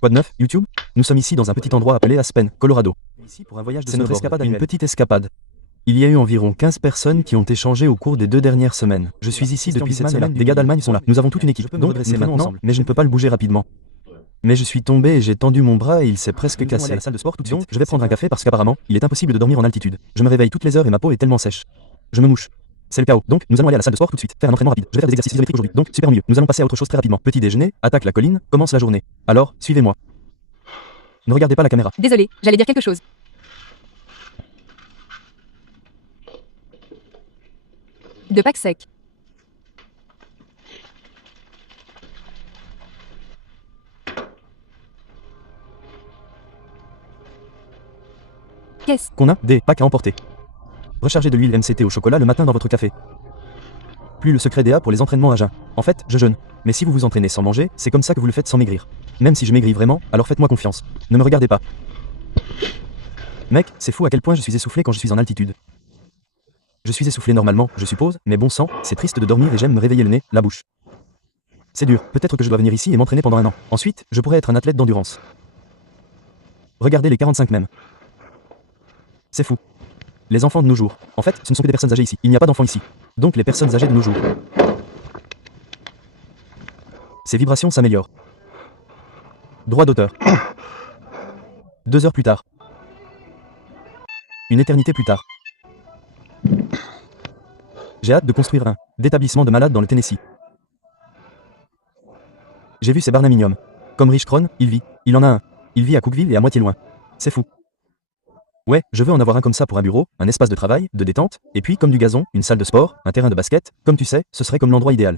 Quoi de neuf, YouTube? Nous sommes ici dans un petit endroit appelé Aspen, Colorado. Ici pour un voyage de notre escapade une petite escapade. Il y a eu environ 15 personnes qui ont échangé au cours des 2 dernières semaines. Je suis ici depuis cette semaine, des gars d'Allemagne sont là. Nous avons toute une équipe, donc nous traînons ensemble, mais je ne peux pas le bouger rapidement. Mais je suis tombé et j'ai tendu mon bras et il s'est presque cassé. Donc, je vais prendre un café parce qu'apparemment, il est impossible de dormir en altitude. Je me réveille toutes les heures et ma peau est tellement sèche. Je me mouche. C'est le chaos. Donc, nous allons aller à la salle de sport tout de suite. Faire un entraînement rapide. Je vais faire des exercices isométriques aujourd'hui. Donc, super mieux. Nous allons passer à autre chose très rapidement. Petit déjeuner, attaque la colline, commence la journée. Alors, suivez-moi. Ne regardez pas la caméra. Désolé, j'allais dire quelque chose. De Pâques sec. Qu'est-ce Qu'on a des packs à emporter. Rechargez de l'huile MCT au chocolat le matin dans votre café. Plus le secret DA pour les entraînements à jeun. En fait, je jeûne. Mais si vous vous entraînez sans manger, c'est comme ça que vous le faites sans maigrir. Même si je maigris vraiment, alors faites-moi confiance. Ne me regardez pas. Mec, c'est fou à quel point je suis essoufflé quand je suis en altitude. Je suis essoufflé normalement, je suppose, mais bon sang, c'est triste de dormir et j'aime me réveiller le nez, la bouche. C'est dur, peut-être que je dois venir ici et m'entraîner pendant un an. Ensuite, je pourrais être un athlète d'endurance. Regardez les 45 mêmes. C'est fou. Les enfants de nos jours. En fait, ce ne sont que des personnes âgées ici. Il n'y a pas d'enfants ici. Donc les personnes âgées de nos jours. Ces vibrations s'améliorent. Droit d'auteur. 2 heures plus tard. Une éternité plus tard. J'ai hâte de construire un d'établissement de malades dans le Tennessee. J'ai vu ces barnuminiums. Comme Rich Cron, il vit. Il en a un. Il vit à Cookville et à moitié loin. C'est fou. Ouais, je veux en avoir un comme ça pour un bureau, un espace de travail, de détente, et puis comme du gazon, une salle de sport, un terrain de basket, comme tu sais, ce serait comme l'endroit idéal.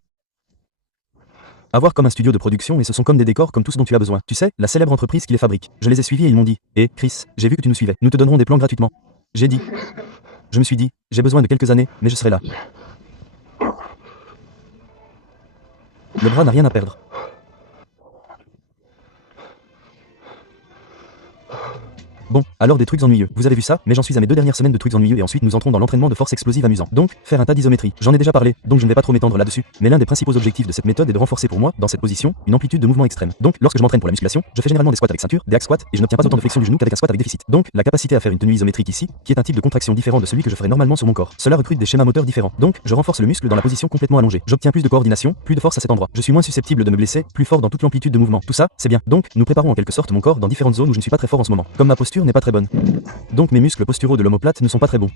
Avoir comme un studio de production et ce sont comme des décors comme tout ce dont tu as besoin. Tu sais, la célèbre entreprise qui les fabrique. Je les ai suivis et ils m'ont dit, Chris, j'ai vu que tu nous suivais. Nous te donnerons des plans gratuitement. J'ai dit. Je me suis dit, j'ai besoin de quelques années, mais je serai là. Le bras n'a rien à perdre. Bon, alors des trucs ennuyeux. Vous avez vu ça, mais j'en suis à mes 2 dernières semaines de trucs ennuyeux et ensuite nous entrons dans l'entraînement de force explosive amusant. Donc, faire un tas d'isométrie. J'en ai déjà parlé, donc je ne vais pas trop m'étendre là-dessus. Mais l'un des principaux objectifs de cette méthode est de renforcer pour moi, dans cette position, une amplitude de mouvement extrême. Donc, lorsque je m'entraîne pour la musculation, je fais généralement des squats avec ceinture, des hack squats, et je n'obtiens pas autant de flexion du genou qu'avec un squat avec déficit. Donc, la capacité à faire une tenue isométrique ici, qui est un type de contraction différent de celui que je ferais normalement sur mon corps. Cela recrute des schémas moteurs différents. Donc, je renforce le muscle dans la position complètement allongée. J'obtiens plus de coordination, plus de force à cet endroit. Je suis moins susceptible de me blesser, plus fort dans toute l'amplitude de mouvement. Tout ça, c'est bien. Donc, nous préparons en quelque sorte mon corps dans différentes zones où je ne suis pas très fort en ce moment. Comme ma posture n'est pas très bonne. Donc mes muscles posturaux de l'omoplate ne sont pas très bons.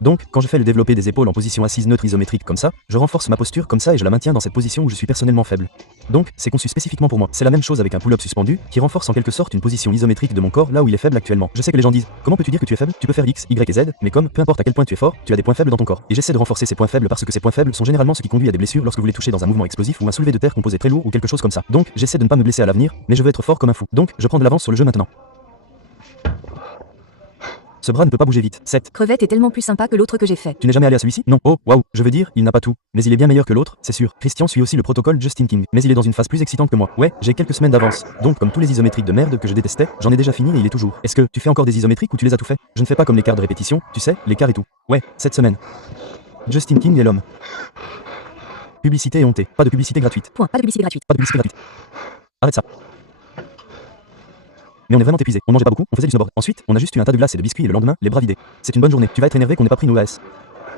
Donc, quand je fais le développé des épaules en position assise neutre isométrique comme ça, je renforce ma posture comme ça et je la maintiens dans cette position où je suis personnellement faible. Donc, c'est conçu spécifiquement pour moi. C'est la même chose avec un pull-up suspendu, qui renforce en quelque sorte une position isométrique de mon corps là où il est faible actuellement. Je sais que les gens disent, comment peux-tu dire que tu es faible? Tu peux faire X, Y et Z, mais comme, peu importe à quel point tu es fort, tu as des points faibles dans ton corps. Et j'essaie de renforcer ces points faibles parce que ces points faibles sont généralement ce qui conduit à des blessures lorsque vous les touchez dans un mouvement explosif ou un soulevé de terre composé très lourd ou quelque chose comme ça. Donc, j'essaie de ne pas me blesser à l'avenir, mais je veux être fort comme un fou. Donc, je prends de l'avance sur le jeu maintenant. Ce bras ne peut pas bouger vite. 7. Crevette est tellement plus sympa que l'autre que j'ai fait. Tu n'es jamais allé à celui-ci? Non. Oh, waouh, je veux dire, il n'a pas tout. Mais il est bien meilleur que l'autre, c'est sûr. Christian suit aussi le protocole Justin King. Mais il est dans une phase plus excitante que moi. Ouais, j'ai quelques semaines d'avance. Donc, comme tous les isométriques de merde que je détestais, j'en ai déjà fini et il est toujours. Est-ce que tu fais encore des isométriques ou tu les as tout fait? Je ne fais pas comme les quarts de répétition, tu sais, les quarts et tout. Ouais, cette semaine. Justin King est l'homme. Publicité et hontée. Pas de publicité gratuite. Point. Pas de publicité gratuite. Pas de publicité gratuite. Arrête ça. Mais on est vraiment épuisé. On mangeait pas beaucoup, on faisait du snowboard. Ensuite, on a juste eu un tas de glace et de biscuits et le lendemain, les bras vidés. C'est une bonne journée. Tu vas être énervé qu'on n'ait pas pris nos AS.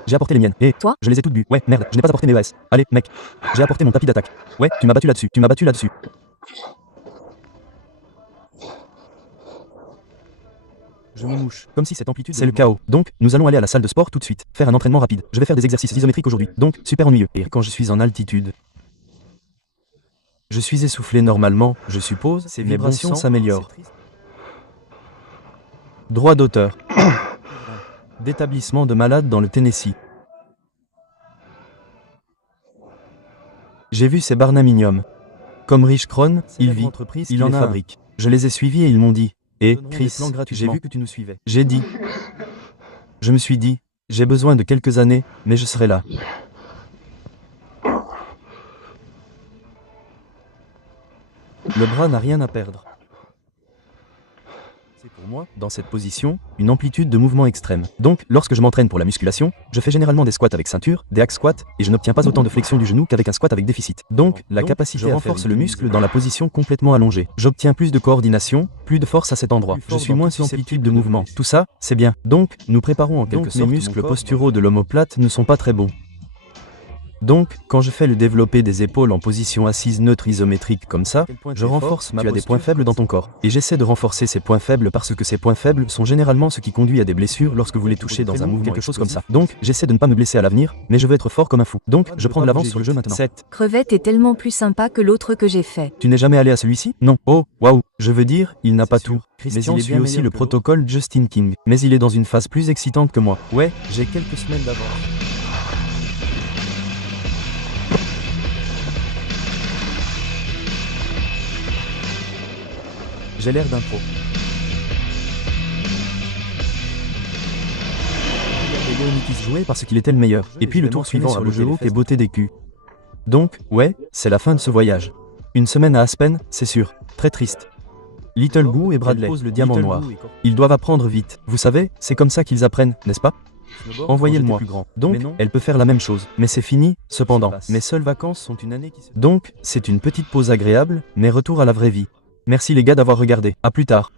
J'ai apporté les miennes. Et toi? Je les ai toutes bues. Ouais, merde, je n'ai pas apporté mes AS. Allez, mec. J'ai apporté mon tapis d'attaque. Ouais, tu m'as battu là-dessus. Tu m'as battu là-dessus. Je me mouche. Comme si cette amplitude c'est le chaos. Donc, nous allons aller à la salle de sport tout de suite. Faire un entraînement rapide. Je vais faire des exercices isométriques aujourd'hui. Donc, super ennuyeux. Et quand je suis en altitude, je suis essoufflé normalement, je suppose. Ces vibrations s'améliorent. Droit d'auteur. D'établissement de malades dans le Tennessee. J'ai vu ces barnuminiums. Comme Rich Cron, il vit, il en fabrique. Je les ai suivis et ils m'ont dit, Chris, j'ai vu que tu nous suivais. J'ai dit. Je me suis dit, j'ai besoin de quelques années, mais je serai là. Le bras n'a rien à perdre. pour moi, dans cette position, une amplitude de mouvement extrême. Donc, lorsque je m'entraîne pour la musculation, je fais généralement des squats avec ceinture, des hack squats, et je n'obtiens pas autant de flexion du genou qu'avec un squat avec déficit. Donc, la capacité à renforcer le muscle dans la position complètement allongée. J'obtiens plus de coordination, plus de force à cet endroit. Je suis moins susceptible de mouvement. Tout ça, c'est bien. Donc, nous préparons en quelque sorte. Mes muscles posturaux de l'omoplate ne sont pas très bons. Donc, quand je fais le développé des épaules en position assise neutre isométrique comme ça, je renforce ma posture. Tu as des points faibles dans ton corps. Et j'essaie de renforcer ces points faibles parce que ces points faibles sont généralement ce qui conduit à des blessures lorsque vous les touchez dans un mouvement, quelque chose comme ça. Donc, j'essaie de ne pas me blesser à l'avenir, mais je veux être fort comme un fou. Donc, je prends de l'avance sur le jeu maintenant. 7. Crevette est tellement plus sympa que l'autre que j'ai fait. Tu n'es jamais allé à celui-ci? Non. Oh, waouh. Je veux dire, il n'a pas tout. Mais il suit aussi le protocole Justin King. Mais il est dans une phase plus excitante que moi. Ouais, j'ai quelques semaines d'avance. J'ai l'air d'un pro. Regardez Leonitis jouer parce qu'il était le meilleur. Et puis le tour suivant sur le jeu haut et beauté des culs. Donc, ouais, c'est la fin de ce voyage. Une semaine à Aspen, c'est sûr. Très triste. Little Boo et Bradley, le diamant noir. Ils doivent apprendre vite. Vous savez, c'est comme ça qu'ils apprennent, n'est-ce pas? Envoyez-le-moi. Donc, elle peut faire la même chose. Mais c'est fini, cependant. Mes seules vacances sont une année qui se... Donc, c'est une petite pause agréable, mais retour à la vraie vie. Merci les gars d'avoir regardé. À plus tard.